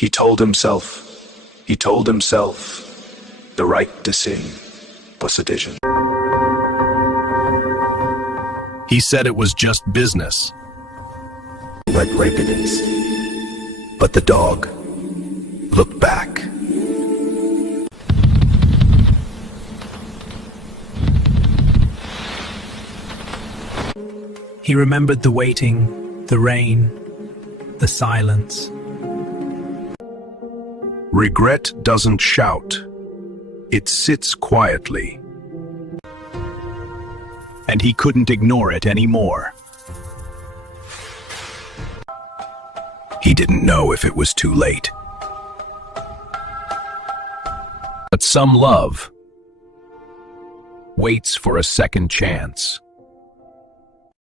He told himself the right to sing was sedition. He said it was just business. Went rapidness. But the dog looked back. He remembered the waiting, the rain, the silence. Regret doesn't shout. It sits quietly. And he couldn't ignore it anymore. He didn't know if it was too late. But some love waits for a second chance.